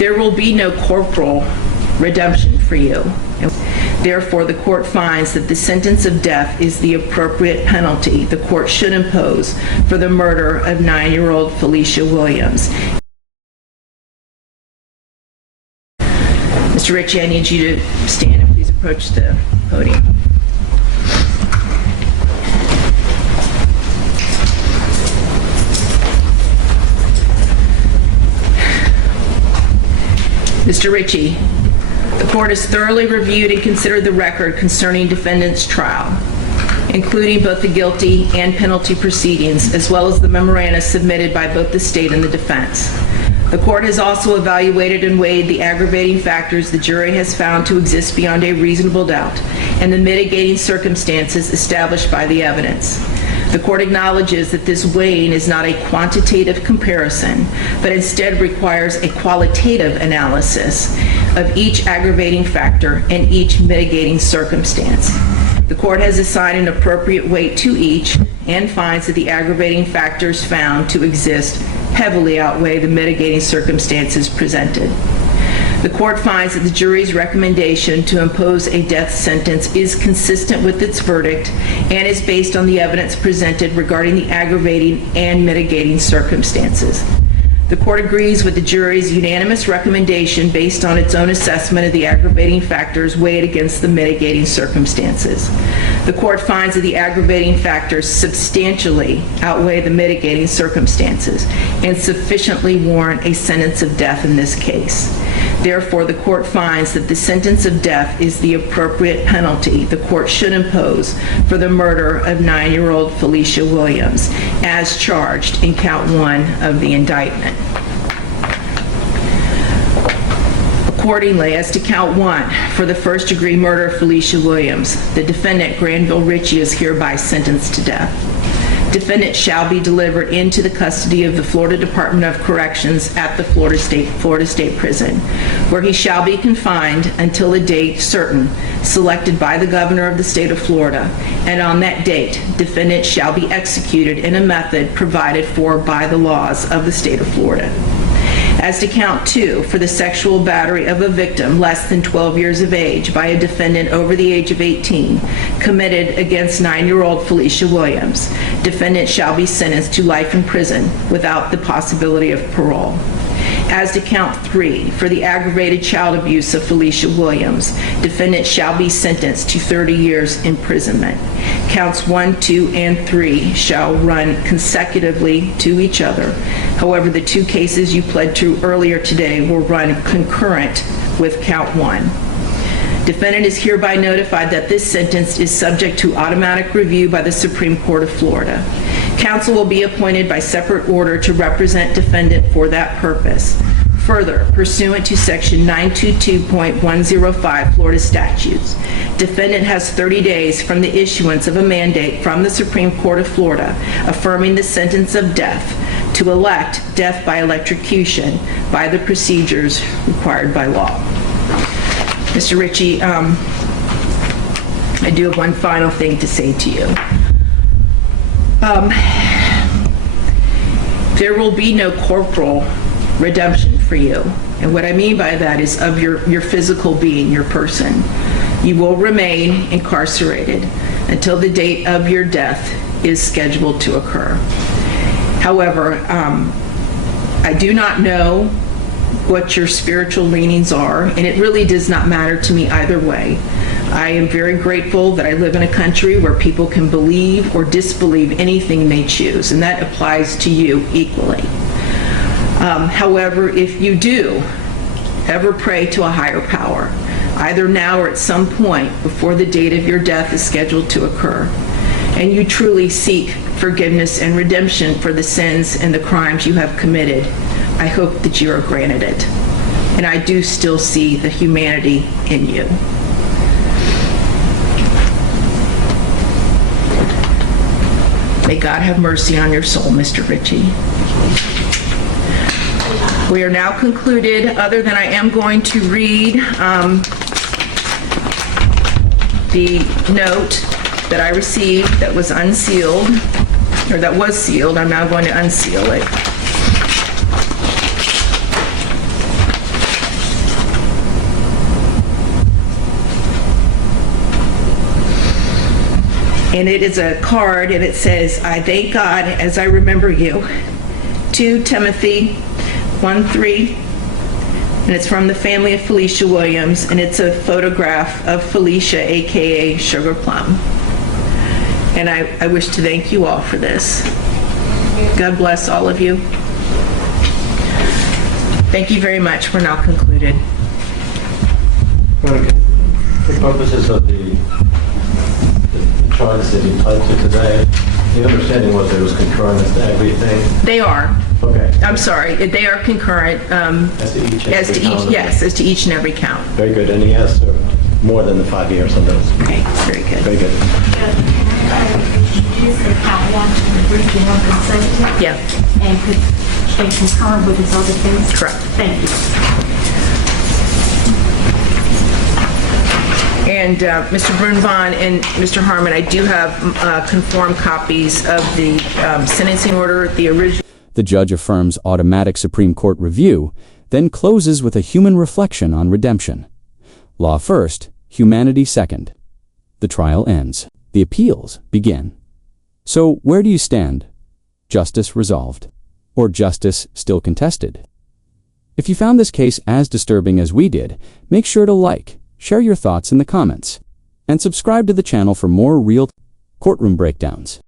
There will be no corporal redemption for you. Therefore, the court finds that the sentence of death is the appropriate penalty the court should impose for the murder of 9-year-old Felicia Williams. Mr. Ritchie, I need you to stand and please approach the podium. Mr. Ritchie, the court has thoroughly reviewed and considered the record concerning defendant's trial, including both the guilty and penalty proceedings, as well as the memoranda submitted by both the state and the defense. The court has also evaluated and weighed the aggravating factors the jury has found to exist beyond a reasonable doubt and the mitigating circumstances established by the evidence. The court acknowledges that this weighing is not a quantitative comparison, but instead requires a qualitative analysis of each aggravating factor and each mitigating circumstance. The court has assigned an appropriate weight to each and finds that the aggravating factors found to exist heavily outweigh the mitigating circumstances presented. The court finds that the jury's recommendation to impose a death sentence is consistent with its verdict and is based on the evidence presented regarding the aggravating and mitigating circumstances. The court agrees with the jury's unanimous recommendation based on its own assessment of the aggravating factors weighed against the mitigating circumstances. The court finds that the aggravating factors substantially outweigh the mitigating circumstances and sufficiently warrant a sentence of death in this case. Therefore, the court finds that the sentence of death is the appropriate penalty the court should impose for the murder of 9-year-old Felicia Williams, as charged in count 1 of the indictment. Accordingly, as to count 1, for the first-degree murder of Felicia Williams, the defendant, Granville Ritchie, is hereby sentenced to death. Defendant shall be delivered into the custody of the Florida Department of Corrections at the Florida State Prison, where he shall be confined until a date certain selected by the governor of the state of Florida, and on that date, defendant shall be executed in a method provided for by the laws of the state of Florida. As to count 2, for the sexual battery of a victim less than 12 years of age by a defendant over the age of 18 committed against 9-year-old Felicia Williams, defendant shall be sentenced to life in prison without the possibility of parole. As to count 3, for the aggravated child abuse of Felicia Williams, defendant shall be sentenced to 30 years imprisonment. Counts 1, 2, and 3 shall run consecutively to each other. However, the 2 cases you pled to earlier today will run concurrent with count 1. Defendant is hereby notified that this sentence is subject to automatic review by the Supreme Court of Florida. Counsel will be appointed by separate order to represent defendant for that purpose. Further, pursuant to Section 922.105 Florida statutes, defendant has 30 days from the issuance of a mandate from the Supreme Court of Florida affirming the sentence of death to elect death by electrocution by the procedures required by law. Mr. Ritchie, I do have one final thing to say to you. There will be no corporal redemption for you. And what I mean by that is of your physical being, your person. You will remain incarcerated until the date of your death is scheduled to occur. However, I do not know what your spiritual leanings are, and it really does not matter to me either way. I am very grateful that I live in a country where people can believe or disbelieve anything they choose, and that applies to you equally. However, if you do ever pray to a higher power, either now or at some point before the date of your death is scheduled to occur, and you truly seek forgiveness and redemption for the sins and the crimes you have committed, I hope that you are granted it. And I do still see the humanity in you. May God have mercy on your soul, Mr. Ritchie. We are now concluded, other than I am going to read the note that I received that was unsealed, or that was sealed. I'm now going to unseal it. And it is a card, and it says, "I thank God as I remember you." 2 Timothy 1:3, and it's from the family of Felicia Williams, and it's a photograph of Felicia, aka Sugar Plum. And I wish to thank you all for this. God bless all of you. Thank you very much. We're now concluded. Okay. For purposes of the charge that you pled to today, the understanding was there was concurrent as to everything? They are. Okay. I'm sorry. They are concurrent. As to each and every count? Yes, as to each and every count. Very good. And he has served more than the 5 years on those. Okay, very good. Very good. Introduce the count one to the brief general consent. Yeah, And could they concur with his other things? correct. Thank you. And Mr. Brunvon and Mr. Harmon, I do have conformed copies of the sentencing order, the original. The judge affirms automatic Supreme Court review, then closes with a human reflection on redemption. Law first, humanity second. The trial ends. The appeals begin. So where do you stand? Justice resolved. Or justice still contested? If you found this case as disturbing as we did, make sure to like, share your thoughts in the comments, and subscribe to the channel for more real courtroom breakdowns.